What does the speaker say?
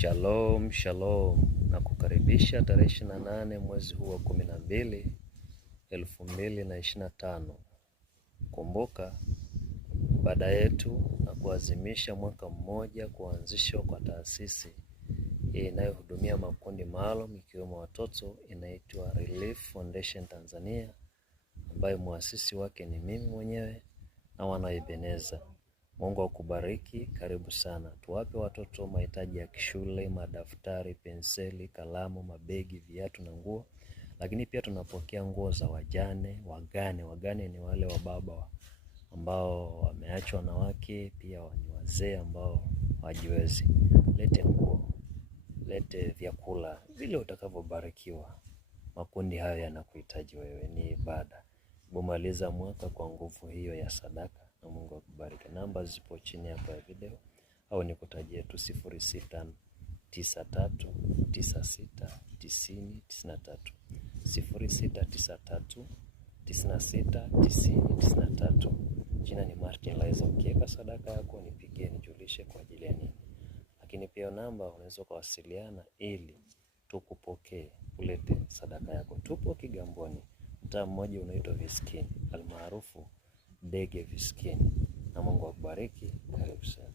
Shalom, shalom na kukaribisha tarehe 28 mwezi huu wa 12 2025. Kumbuka baada yetu na kuadhimisha mwaka mmoja kuanzishwa kwa taasisi inayohudumia makundi maalum ikiwemo watoto, inaitwa Relief Foundation Tanzania, ambayo muasisi wake ni mimi mwenyewe na wana Ebeneza. Mungu akubariki, karibu sana. Tuwape watoto mahitaji ya kishule, madaftari, penseli, kalamu, mabegi, viatu na nguo. Lakini pia tunapokea nguo za wajane, wagane. Wagane ni wale wa baba ambao wameachwa na wake, pia ni wazee ambao hawajiwezi. Lete nguo, lete vyakula, vile utakavyobarikiwa. Makundi hayo yanakuhitaji wewe, ni ibada. Bumaliza mwaka kwa nguvu hiyo ya sadaka. Na Mungu akubariki. Namba zipo chini hapa ya video au nikutajie tu 0693969093 0693969093. Jina ni Martin Laiza. Ukiweka sadaka yako nipigie, nijulishe kwa ajili ya nini. Lakini pia namba unaweza kuwasiliana ili tukupokee, ulete sadaka yako. Tupo Kigamboni, mtaa mmoja unaitwa Viskini, almaarufu Dege Viskini. Na Mungu akubariki, karibu sana.